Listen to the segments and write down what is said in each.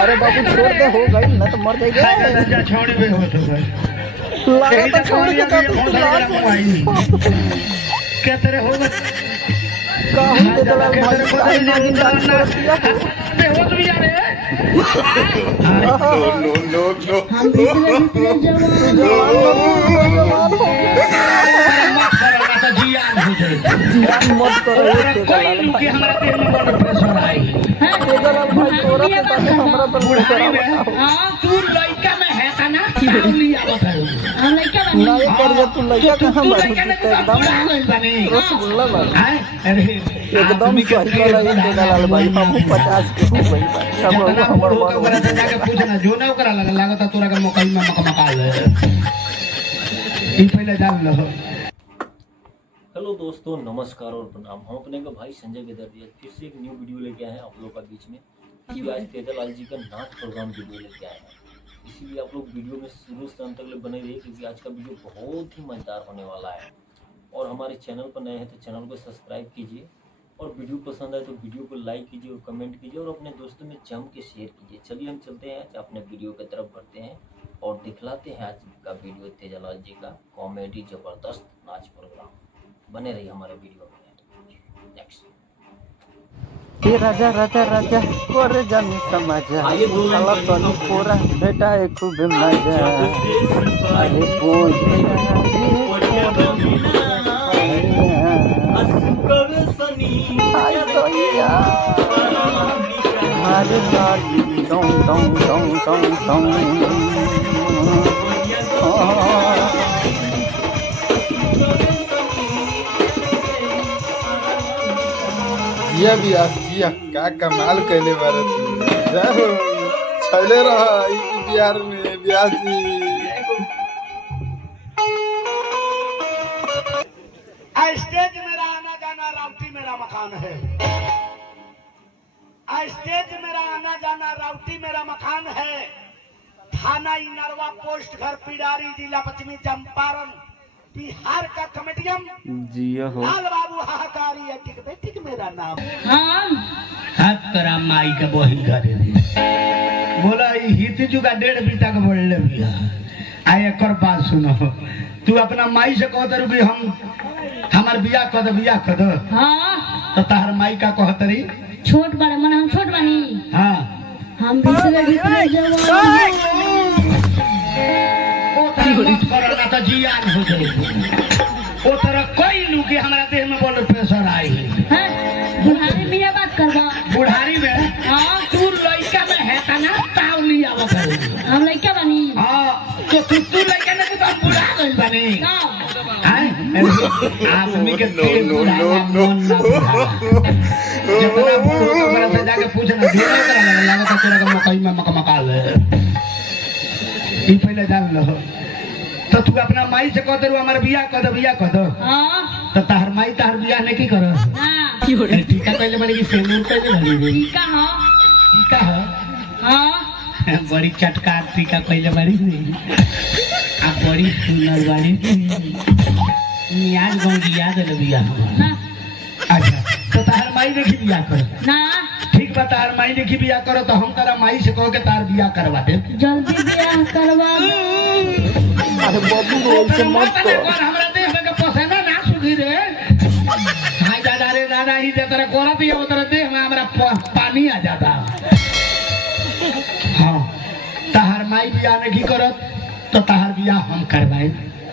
अरे बाबू छोड़ दे, हो गई ना तो मर जाएगा। छोड़ में हो तो लगा तो छोड़ के क्या तेरे होगा काहू दे दलाल भाई काहे नागिन डांस कर दिया हो तुम जा रहे नो हम भीतरे जवान जियान मत करो ये कोई कि हमारे तेल में बड़ा प्रेशर आई दलाल भाई तोरा से ताके हमरा पर प्रेशर आवता। हां तू लड़का में है का ना नहीं आवत है हम लइका बनी ना ये कर जा तू लड़का कहां बाड़ू एकदम रसगुल्ला बाड़ू अरे एकदम सही वाला ये दलाल भाई हम 50 के हो गई भाई अब हमर ओकरा से जाके पूछना जो ना ओकरा लागता तोरा के मकई में मका ले ई पहले जान लो। हेलो दोस्तों, नमस्कार और प्रणाम। हम अपने का भाई संजय गेदरदिया फिर से एक न्यू वीडियो लेके आए हैं आप लोगों का बीच में। क्योंकि आज तेजालाल जी का नाच प्रोग्राम वीडियो लेके आए हैं, इसीलिए आप लोग वीडियो में शुरू से अंत तक बने रहिए क्योंकि आज का वीडियो बहुत ही मजेदार होने वाला है। और हमारे चैनल पर नए हैं तो चैनल को सब्सक्राइब कीजिए और वीडियो पसंद आए तो वीडियो को लाइक कीजिए और कमेंट कीजिए और अपने दोस्तों में जम के शेयर कीजिए। चलिए हम चलते हैं अपने वीडियो की तरफ बढ़ते हैं और दिखलाते हैं आज का वीडियो तेजालाल जी का कॉमेडी जबरदस्त नाच प्रोग्राम। बने रहिए हमारे वीडियो में। नेक्स्ट हे राजा राजा राजा कोरे जानी समाजा काला तनु पूरा बेटा है खूब मजा अरे बोल आई तो यार हमारे लाली डों डों डों डों डों जिया बियास जिया का कमाल कैले बारे तू जाओ छैले रहा ई बिहार में बियास जी। स्टेज मेरा आना जाना राउटी मेरा मकान है। स्टेज मेरा आना जाना राउटी मेरा मकान है। थाना इनरवा पोस्ट घर पिडारी जिला पश्चिमी चंपारण बिहार का कमेडियन जिया हो लाल बाबू हाहाकारी टिक बेटिक मेरा नाम हम हाथ करा माई के बही करे बोला ई हित जुगा 1.5 बीता के बोलले बिया आ एकर बात सुनो। तू अपना माई से कहत रही हम हमार बियाह कर दो हां तो तार माई का कहत रही छोट बड़े मन हम छोट बनी हां हम भीतरे जवान कोरोना तो जियान हो जाए ओ तरह कोई लू के हमारा देह में बोल प्रेशर आई हैं बुढ़ारी में ये बात करबा बुढ़ारी में हां तू लड़का में है का ना ताव नहीं आवत है हम लइका बनी हां तो तू लड़का ने तो बुढ़ा गई बनी ना आदमी के जितना बोल से जाके पूछना धीरे करा लगा तोरा के मकई में मका ले ई पहले जान लो। तो तू अपना माई से कह दे हमारे बियाह कर दो हां तो तार माई तार बियाह ने की करो ना टीका पहले बड़ी की सेलून पहले बड़ी टीका हां टीका है हां बड़ी चटकार टीका पहले बड़ी नहीं आ बड़ी सुंदर बड़ी याद गंगी याद है बियाह ना अच्छा तो तार माई ने की बियाह करो ना ठीक बा तार माई ने की बियाह करो तो हम तारा माई से कहो के तार बियाह करवा दे जल्दी बियाह करवा दो। अरे बाबू ऐसे मत कर हमरा देह में के पसेना ना सुधी रे हाय दादा रे दादा ही जे तेरे कोरा दिया उधर देह में हमरा पानी आ जाता। हां तार माई बियाह ने की करत तो तार बियाह हम करवाए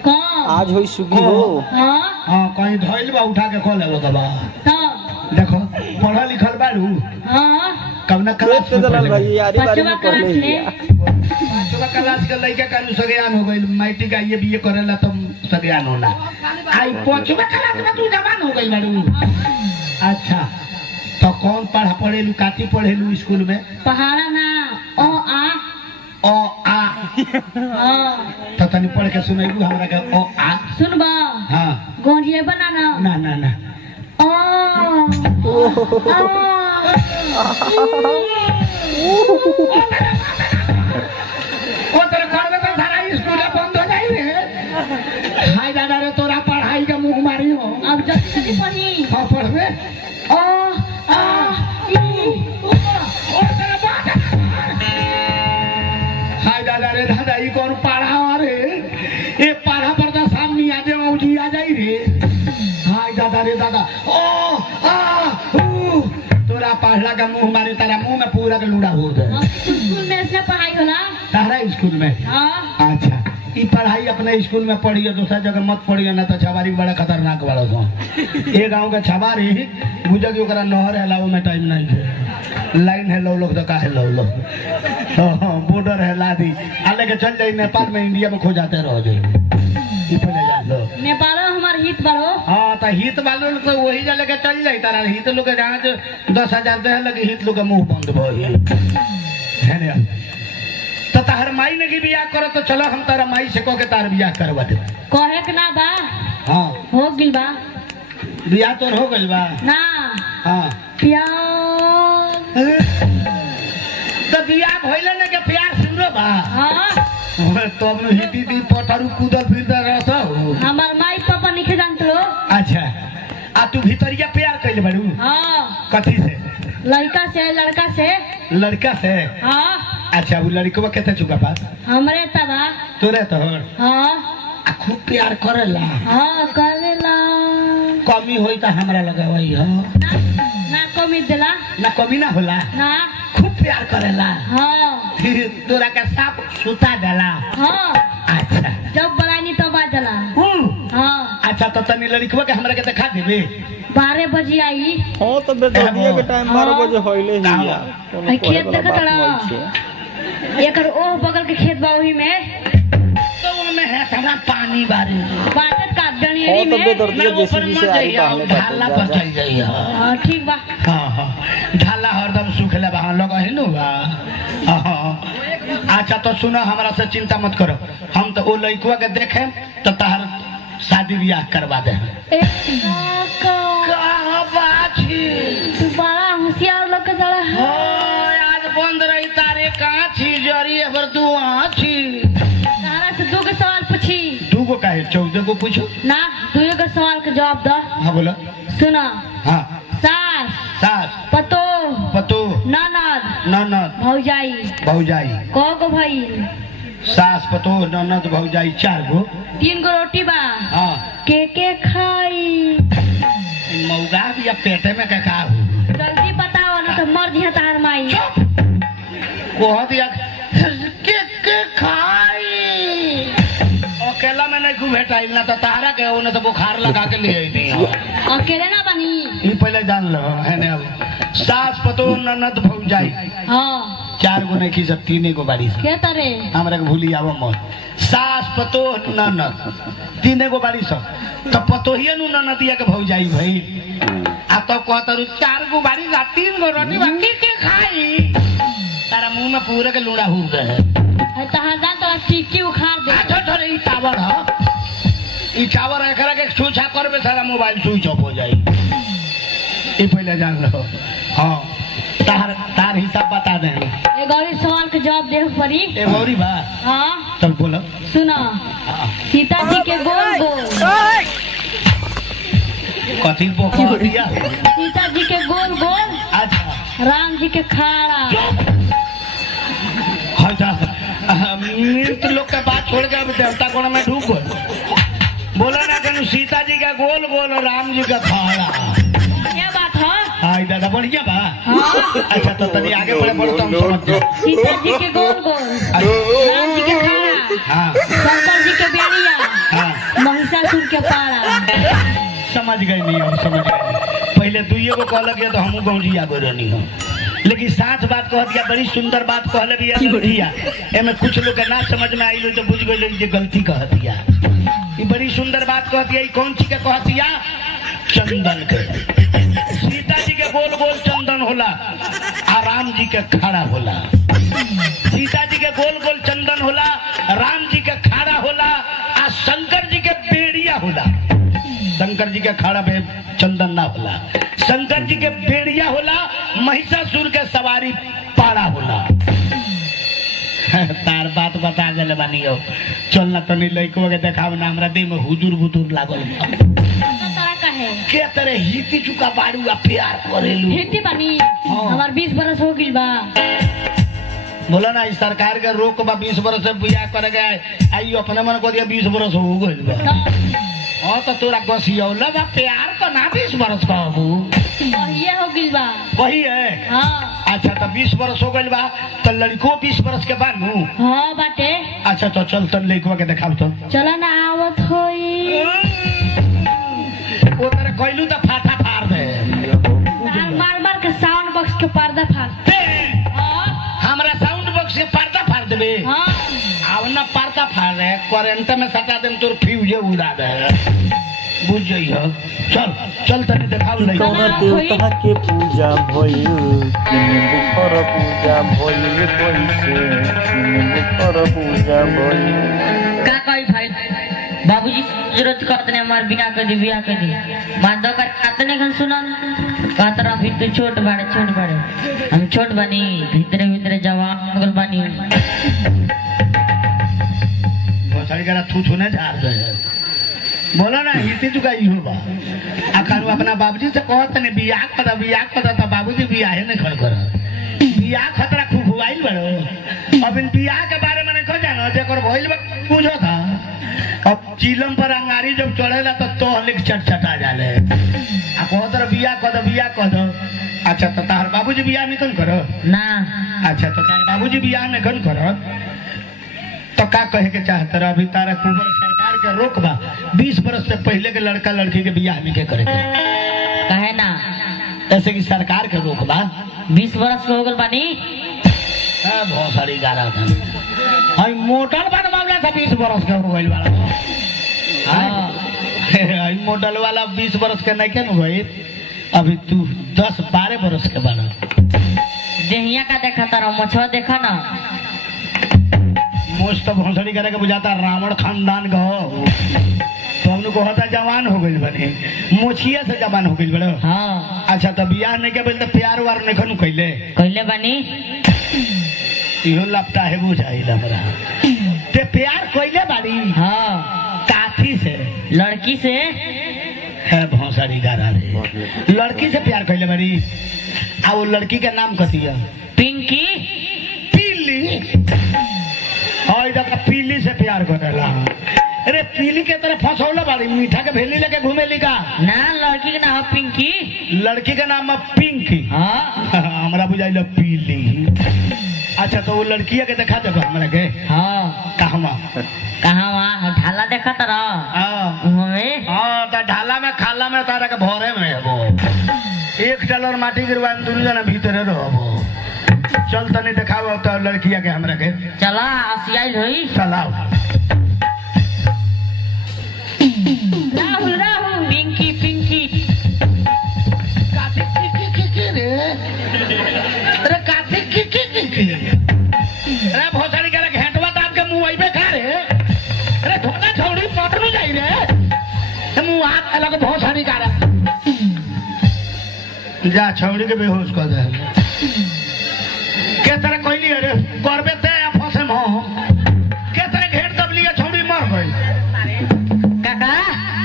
कौन आज होई सुगी हो हां हां कहीं धइल बा उठा के कॉल लेबो दबा तब देखो पढ़ा लिखल बारू हां कब ना क्लास तो दलाल भाई यारी बारी में कर ले लिया पांचवा क्लास के लड़का कानू सगयान हो गइल मैट्रिक आ ये बीए करेला तो सगयान होला आई पांचवा क्लास में तू जवान हो गइल बारू। अच्छा तो कौन पढ़ेलू काती पढ़ेलू स्कूल में पहाड़ा ना ओ आ हां तो तनी पढ़ के सुनाइबू हमरा के ओ आ सुनबा हां गोंजिए बनाना ना ना ना ओ ओ तेरे घर में तो सारा स्कूल बंद हो जाई रे हाय दादा रे तोरा पढ़ाई का मुंह मारी हो। अब जल्दी जल्दी पढ़ी। हाँ पढ़बे। ओ आ ई ओ तेरा बात। हाय दादा रे दादा ई कौन पढ़ा रे? ये पढ़ा पढ़ता सामने आ जाए औजी आ जाई रे। हाय दादा रे दादा ओ आ ऊ तोरा पढ़ला का मुंह मारे तारा मुंह में पूरा का लूड़ा हो गए। हम स्कूल में इसने पढ़ाई होला। तारा स्कूल में? हाँ। अच्छा ई पढ़ाई अपने स्कूल में पढ़िए, दूसरा जगह मत पढ़िए ना तो छबारी बड़ा खतरनाक बड़ा सो। ये गांव का छबारी बुझे कि ओकरा नहर है में टाइम नहीं है, लाइन है लो लोग तो का है लो लोग बॉर्डर है लादी आले के चल जाई नेपाल में इंडिया में खो जाते रह जाए। नेपाल हमारे हित बारो। हाँ तो हित वालों तो वही जा लेके चल जाई तारा हित लोग जहाँ 10,000 दे लगे हित लोग मुंह बंद भई है ना। तो तार माई ने की बियाह करो तो चलो हम तारा माई से कह के तार बियाह करवा दे। कहे के ना बा। हाँ हो गिल बा बियाह तोर हो गइल बा ना। हाँ प्यार तो बियाह भइले ने के प्यार शुरू बा। हाँ तो अब हिती दी पठारू कूदल फिरदा रहत हो। हमार माई पापा नहीं जानत लो। अच्छा आ तू भीतरिया प्यार कइले बाड़ू? हाँ कथी से? लड़का से लड़का से। लड़का से? हाँ अच्छा वो लड़कवा केते चुका पास? हमरे तबा। तोरे तो हाँ आ खूब प्यार करेला। हाँ करेला। कमी होई त हमरा लगावई हो ना ना कमी देला ना कमी ना होला ना। खूब प्यार करेला। हाँ तोरा का साप सुता देला। हाँ अच्छा जब बलानी तब आ जाला। हाँ अच्छा तो तनी लड़कवा के हमरा के दिखा देबे। 12 बजे आई। हाँ तो बेदर्दिया के टाइम 12 बजे होइले ही यार। खेत देखत रहा एकर ओ बगल के खेत बा ओही में तो वो में है सारा पानी बारी बात का डणेरी हाँ तो में। बेदर्दिया जेसीबी से आई बहाने ढाला पर चल जाइए। हाँ ठीक बा। हाँ हाँ ढाला हरदम सूखले बहा लगा है नु बा। हाँ अच्छा तो सुनो हमरा से चिंता मत करो, हम तो वो लड़कुआ के देखे तो तहर शादी ब्याह करवा दे। तू बड़ा होशियार लोग के जरा। आज बंद रही तारे कहाँ छी जरी एबर तू वहाँ छी। तारा से 2 सवाल पूछी। 2 काहे 14 को पूछो ना 2 सवाल के जवाब दो। हाँ बोला। सुना हाँ सास सास पतो पतो ननद ननद भौजाई भौजाई को भाई सास पतो ननद भौजाई 4 गो। 3 गो रोटी बा। हाँ के खाई? मौगा भी अब पेटे में का हो। जल्दी बताओ ना तो मर दिया तार माई। कह दिया के खाई अकेला में नहीं खूब भेटाई ना तो तारा के उन्हें तो बुखार लगा के ले आई थी। अकेले ना बनी। ये पहले जान लो है ने। सास पतो ननद भौजाई हाँ 4 गो नहीं की सब 3 गो बाड़ी से के तरे हमरा के भूली आवो मत। सास पतो ननद 3 गो बाड़ी सब तो पतोहिए नु ननदिया के भौजाई भई आ तो कहतरु 4 गो बाड़ी गा 3 गो रोटी बाकी के खाई। तारा मुंह में पूरे के लूड़ा हो गए। तहां जान तो टिक्की उखाड़ दे। अच्छा थोड़े ई टावर ह ई टावर एकरा के छूछा करबे सारा मोबाइल स्विच ऑफ हो जाई। ई पहले जान लो। हां तार हिसाब बता दे। ए गौरी सवाल के जवाब दे पड़ी। ए गौरी बा हाँ तब बोलो। सुना सीता जी के गोल गोल। कथी बोल दिया? सीता जी के गोल गोल अच्छा राम जी के खाड़ा। अच्छा मृत लोग का बात छोड़ के अब देवता कोण में ढूक गए। बोला ना कि सीता जी का गोल गोल राम जी का खाड़ा। क्या बात है? हाय दादा बढ़िया बा। हाँ अच्छा तो तनी आगे बढ़े बढ़ता हूँ समझ जाओ। सीता जी के गोल गोल राम जी के खाड़ा हाँ शंकर जी के बेड़िया हाँ महिषासुर के पारा। समझ गए नहीं हम समझ गए। पहले 2 गो कह लगे तो हमू गौजिया गो रहनी हो लेकिन साथ बात कह दिया। बड़ी सुंदर बात कहले भी लड़किया एमे कुछ लोग के ना समझ में आई तो बुझ गए जे गलती कह दिया। ये बड़ी सुंदर बात कह दिया। कौन चीज के कह दिया? चंदन के। सीता जी के गोल गोल चंदन होला आ राम जी के खड़ा होला। सीता जी के गोल गोल चंदन होला राम जी के खड़ा होला आ शंकर जी के बेड़िया होला। शंकर जी के खड़ा पे चंदन ना होला। शंकर जी के बेड़िया होला महिषासुर के सवारी पाड़ा होला तार बात बता देले बानी हो। चल ना तनी लइको के देखाव ना हमरा देह में हुजूर बुतुर लागल बा। तारा का है के तरह हिती चुका बाड़ू आ प्यार करेलू खेती पानी हाँ। हमार 20 बरस हो गइल बा। बोला ना इस सरकार के रोक बा 20 बरस से बियाह करे गए आई अपने मन को दिया 20 बरस हो गइल बा। हां तो तोरा गसियौला बा प्यार तो ना 20 बरस का हो ये हो गइल बा। वही है हां अच्छा तो 20 बरस हो गइल बा तो लड़को 20 बरस के बानू हां बाटे। अच्छा तो चल तन लइकवा के देखाव तो चला ना आवत होई। वो तेरे कोइलू तो फाटा फाड़ दे मार मार के साउंड बॉक्स के पर्दा फाड़। हां हमरा साउंड बॉक्स के पर्दा फाड़ देबे हां अब ना पर्दा फाड़ रहे करंट में सटा देम तोर फ्यूज उड़ा दे बुझ जइहो। चल चल तने देखाव लइका कौन देवता के पूजा भइल बुखर पूजा भइल कैसे बुखर पूजा भइल का कही भाई बाबूजी जरूरत करतने हमार बियाह कर दी बांधो कर खातने खन सुना कहतरा फिर तू छोट बाड़े हम छोट बनी भीतरे भीतरे जवान मगल बनी भोसड़ी करा थू थूने झाड़ दे बोलो ना हिती चुका ही होगा आखिर अपना बाबूजी से कहत ने बियाह कर तो बाबूजी बियाह नहीं खड़ कर बियाह खतरा खूब हुआइल बड़ो अब इन बियाह के बारे में नहीं कह जानो जेकर भइल पूछो था अब चिलम पर अंगारी जब चढ़ेला तो हलिक चटचटा जाले आ कहत रे बियाह कर दो अच्छा तो तार बाबूजी बियाह नहीं करो ना अच्छा तो तार बाबूजी बियाह नहीं करो तो का कहे के चाहत रहा अभी तारा कुबर सरकार के रोक बा 20 बरस से पहले के लड़का लड़की के बियाह नहीं के करे कहे ना ऐसे की सरकार के रोक बा 20 बरस के हो गल बानी बहुत सारी गारा था हाय मोटल बन मामला था 20 बरस के हो गइल वाला हाय मोटल वाला 20 बरस के नहीं के न होई अभी तू 10-12 बरस के बना देहिया का देखा तारा मछवा देखा ना मोस्ट तो भोसड़ी करे के बुझाता रावण खानदान का हो तो हम लोग कहता जवान हो गइल बने मोछिया से जवान हो गइल बड़ो हां अच्छा तो बियाह नहीं के बोल तो प्यार वार नहीं खनु कइले कइले बानी इहो लपटा है बुझाइल हमरा ते प्यार कइले बाड़ी हां काठी से लड़की से है भोसड़ी गारा रे लड़की से प्यार कइले बाड़ी आ वो लड़की के नाम कथी है पिंकी पीली हाय दा पीली से प्यार करेला अरे पीली के तरह फसौला बाड़ी मीठा के भेली लेके घूमेली का ना लड़की के नाम पिंकी लड़की के नाम है पिंकी हां हमरा बुझाइल पीली अच्छा तो वो लड़किया के देखा दे हमरा के हां कहवा कहां वहां ढाला देखा तारा हां ओए हां तो ढाला में खाला में तारा के भोरे में है वो एक डॉलर माटी गिरवा में दुनु जना भीतर रहबो चल तनी देखाओ तो लड़किया के हमरा के चला आसियाइल होई चलाओ राहुल पिंकी पिंकी काथे की रे अरे काथे की अरे भोसड़ी के घेंटवा दाब के मुंह आइबे खा रे अरे धोना छोड़ी पटनु जाई रे मुंह हाथ अलग भोसड़ी का रे जा छौड़ी के बेहोश कर दे के तरह कोइली अरे करबे ते फसे मो के तरह घेट दबलिया छौड़ी मर गई काका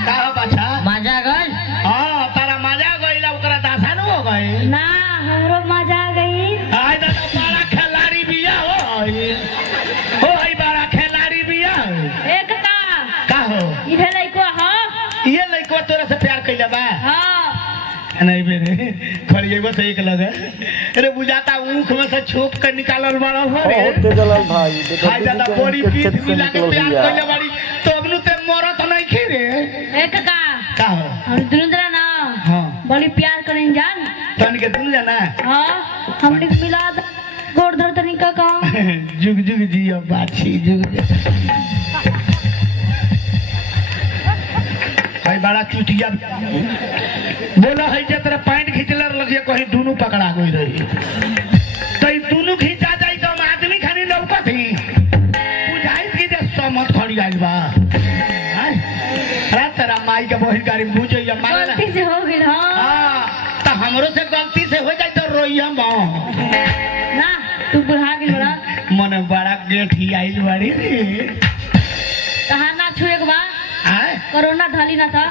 का हो बच्चा मजा गल हां तारा मजा गइला ओकरा दासा न हो गई ना हमरो मजा आ गई। आय दादा बड़ा खिलाड़ी बिया हो आई बड़ा खिलाड़ी बिया एक का हो इधर लइको हां ये लइकवा तोरा से प्यार कइला बा हां नहीं बेरे खड़िएबो से एक लगे अरे बुझाता ऊख में से छोप के निकालल बड़ा हो रे बहुत तेजलाल भाई आय दादा बड़ी पीठ मिला के प्यार कइला बड़ी तब नु ते मरत नहीं खी रे एक का हो हम दुनु जना ना हां बड़ी प्यार करें जान तन के दुन जाना हां हमने मिला गोड़ धर तनी का जुग जुग जियो बाछी जुग भाई बड़ा चुटिया बोला है जे तेरा पैंट खींचले लगिए कहीं दोनों पकड़ा गई रही तो ई दोनों खींचा जाई तो हम आदमी खानी लौकत ही बुझाई कि जे समत खड़ी आई बा हां अरे तेरा माई के बहिर गाड़ी बुझे या मारे गलती से हो गई हां हां तो हमरो से गलती से हो जाई तो रोई हम ना तू बुढ़ा गई बड़ा मने बड़ा गेट आइल बाड़ी रे कहाँ ना छुए के बा आए कोरोना धली ना था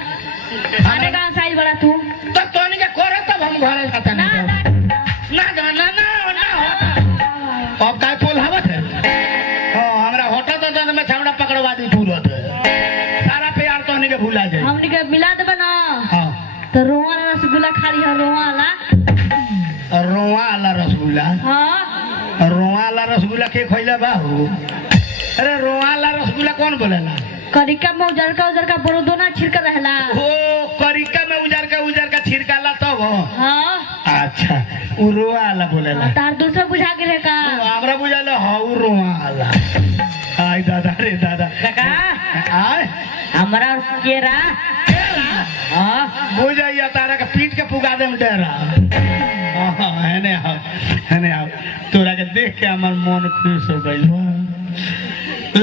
आने कहाँ से आइल बड़ा तू तब तो नहीं करे तब हम घरे जाते ना नहीं ना ना ना ना ना अब काय पोल हवत है हां हमरा होटल तो जन में छावड़ा पकड़वा दी तुरंत सारा प्यार तो नहीं के भूला जाए हमनी के मिला देबे ना हां तो रोआ वाला रसगुल्ला खा ली है रोआ वाला रोआ वाला रसगुल्ला हाँ रोआ वाला रसगुल्ला के खइला बाहू अरे रोआ वाला रसगुल्ला कौन बोलेला करिका में उजर का बड़ो दोना छिड़का रहला ओ करिका में उजर का छिड़काला तब हाँ अच्छा उ रोआ वाला बोलेला तार दूसरा बुझा के रे का हमरा बुझाला हाउ रोआ वाला आई दादा रे दादा काका आय हमारा केरा हाँ बुझाइया तारा के पीट के पुगा दे डेरा हने आओ तोरा के देख के हमार मन खुश हो गइल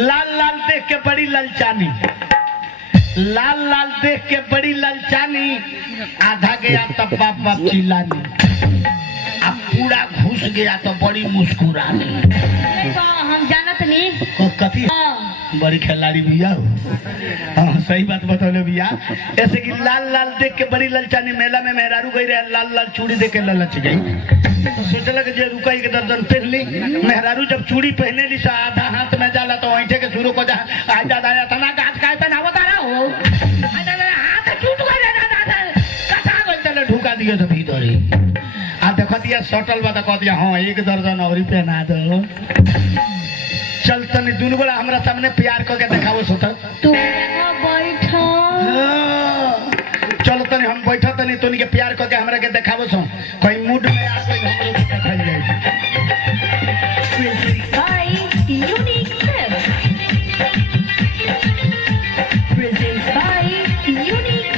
लाल लाल देख के बड़ी ललचानी लाल लाल देख के बड़ी ललचानी आधा गया तब बाप बाप चिल्लानी अब पूरा घुस गया तो बड़ी मुस्कुरानी तो हम जानत नहीं कथी बड़ी खिलाड़ी भैया हो हाँ सही बात बतौले भैया ऐसे कि लाल लाल देख के बड़ी ललचानी मेला में मेहरारू गई रहे लाल लाल चूड़ी देख के ललच गई तो सोचल कि जे रुका एक दर्जन पहन ली मेहरारू जब चूड़ी पहने ली तो आधा हाथ में जाला तो ऐठे के शुरू को जा आ दादा तना गाछ काय पहनावत आ रहा हो आ दादा हाथ टूट गई रे दादा कसा गई तले ढुका दियो तो भीतर ही आ देखो दिया सटल बा तो कह दिया हां एक दर्जन और पहना दो चल तनी दुनु बड़ा हमरा सामने प्यार करके देखावो सोता तू बैठो चल तनी हम बैठा तनी तोनी के प्यार करके हमरा के देखावो सो कोई मूड में आ कोई हमरो के देखाई जाए by Unique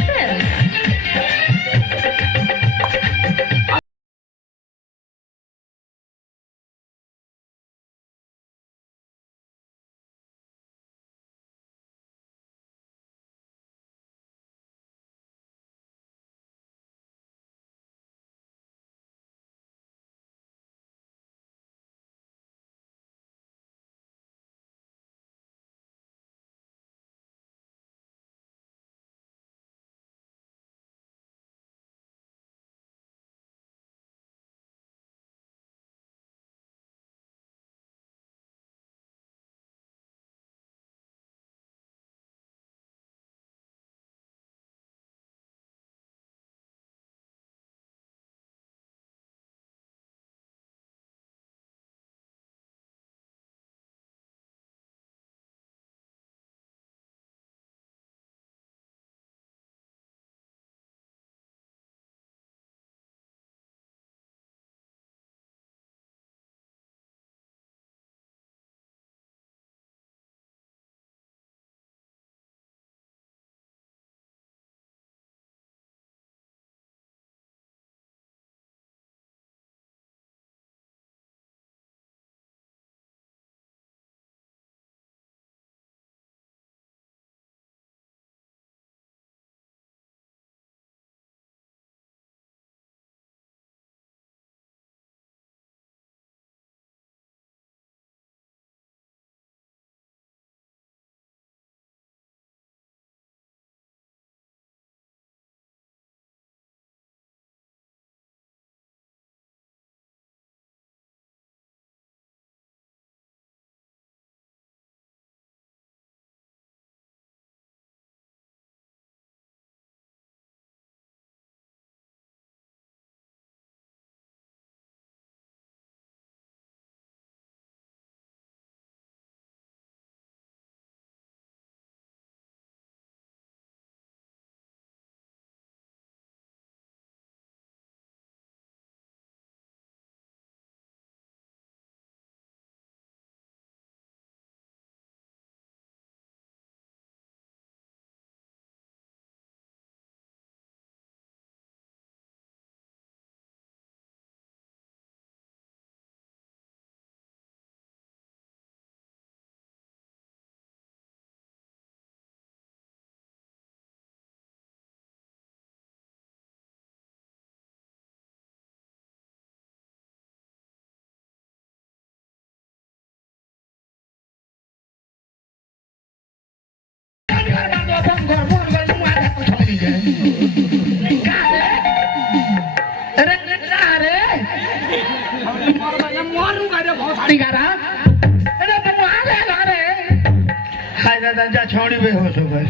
बेहोश हो गए।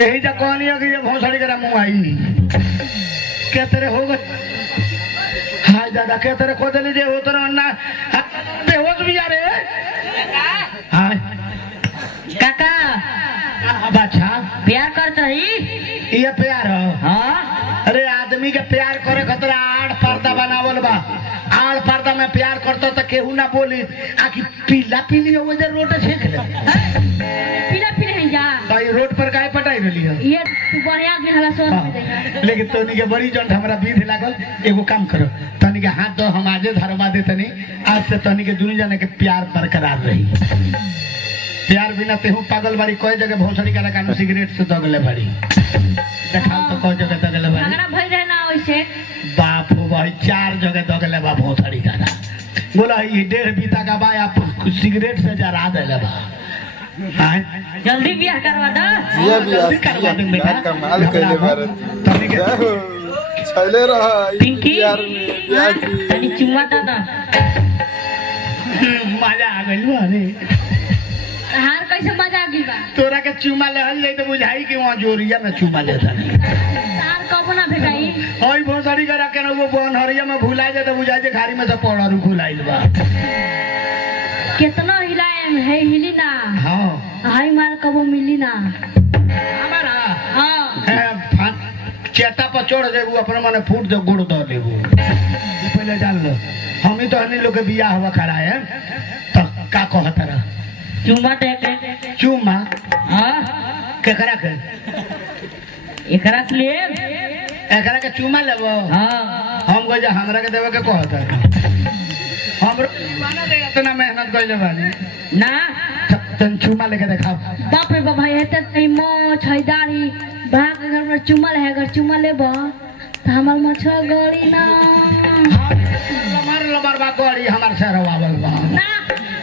यही जा कौन है कि ये भोसड़ी करा मुँह आई क्या तेरे हो गए। हाय दादा क्या तेरे खोद लीजिए हो तो ना बेहोश भी आ रहे हाय काका अब अच्छा प्यार करत रही ये प्यार हो। हाँ अरे आदमी के प्यार करे खतरा आड़ पर्दा बनावल बा। आड़ पर्दा में प्यार करता तो केहू ना बोली आखि पीला पीली हो जे रोड छेक ले पीला पीला है जा तो ये रोड पर काहे पटाई रही है। ये तू बढ़िया आदमी हला सोच में देगा। लेकिन तोनी के बड़ी जन हमरा बीध लागल एगो काम करो तनी के हाथ दो हम आजे धरवा दे तनी आज से तनी के दुनी जाने के प्यार बरकरार रही। प्यार बिना तेहू पागल बाड़ी कोई जगह भोसड़ी का कानू सिगरेट से दगले बाड़ी देखाल तो कोई जगह दगले बाड़ी झगड़ा भई रहे ना वैसे बाप हो भाई 4 जगह दगले बा भोसड़ी का बोला ये 1.5 बीता का बा आप सिगरेट से जरा देले बा। हां जल्दी ब्याह करवा दो जिया भी जल्दी करवा आस्तिया दे बेटा। का कमाल कइले बारे तनी के जाहो छैले रह ई पिंकी बिहार में ब्याह की तनी चुम्मा दे ना मजा आ गइल बा रे। हार कैसे मजा आ गई बा। तोरा के चुमा लेहल जाई तो बुझाई कि वहां जोरिया में चुमा लेता नहीं। तार कब ना भेटाई ओई भोसड़ी करा के वो बनहरिया में भुला जाए तो बुझाई जे खारी में से पड़रू खुलाइल बा। कितना हिलाए है हिली ना हां हाय मार कबो मिली ना हमारा हां चेता पर चढ़ जेबू अपने मने फूट दे गुड़ दो लेबू पहले जान लो हम ही तो हनी लोग के बियाह हुआ कराए तो का कहत रहा चुम्मा दे के चुमा हाँ केकरा के एकरा से ले एकरा के चुमा लेबो। हाँ हम कह जा हमरा के देवे के कहत हमरो माना दे इतना मेहनत कइले बानी ना तन चुमा लेके दिखाओ। बाप रे बाप हेते तई मोछ है दाढ़ी भाग घर में चुमल है अगर चुमा लेबो तो हमर मोछ गड़ी ना लमर बा गड़ी हमर सरवावल बा ना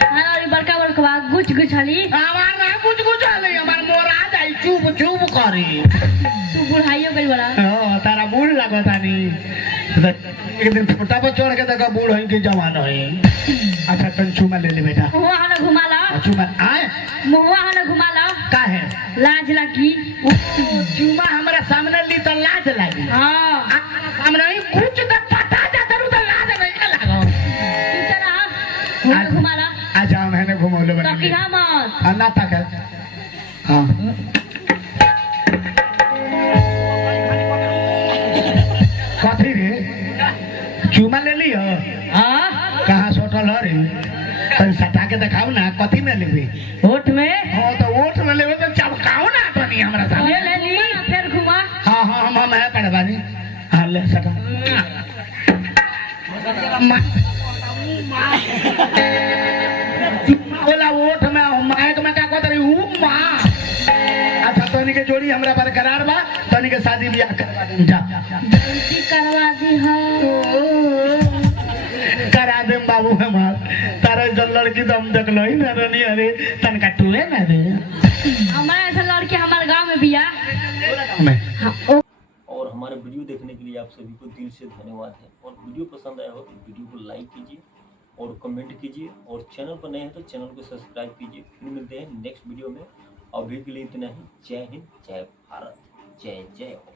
हमारी बड़का बड़का गुछ गुछ हली हमार ना कुछ आले हमार मोरा जाई चुप चुप करी तू बुढ़ाइयो गई बड़ा हां तारा बूढ़ लागतानी एक दिन छोटा पर चढ़ के देखा बूढ़ होई के जवान होई। अच्छा तन चुमा ले ले बेटा मुआ हने घुमा ला चुमा आए मुआ हने घुमा ला काहे लाज लगी चुमा हमरा सामने ली तो लाज लागी। हां हमरा ही कुछ तो पता जा तरू तो लाज नहीं लागो इतना घुमा ला अच्छा मैंने घुमौले बना तकी मत ना तक हां कथी रे चुमा ले लियो। हाँ कहाँ सोटल हो रे तन सटा के दिखाओ ना कथी में लेबे। होठ में हां तो ओठ में लेबे तो चमकाओ ना तनी हमरा साथ ले ले ली फिर घुमा हां हां हम है पड़बानी हां ले सटा बोला ओठ में माइक में का कहत रही हूं मां। अच्छा तनी के जोड़ी हमरा बरकरार बा तनी के शादी बियाह करवा दे जा जल्दी करवा दी हो करा दे बाबू हमार तारे जो लड़की तो हम देख लो ही ना रनी अरे तनका टूए ना दे हमारा ऐसा लड़की हमारे गांव में बिया मैं और हमारे वीडियो देखने के लिए आप सभी को दिल से धन्यवाद है। और वीडियो पसंद आया हो तो वीडियो को लाइक कीजिए और कमेंट कीजिए और चैनल पर नए हैं तो चैनल को सब्सक्राइब कीजिए। फिर मिलते हैं नेक्स्ट वीडियो में। अभी के लिए इतना ही। जय हिंद, जय भारत, जय जय हो।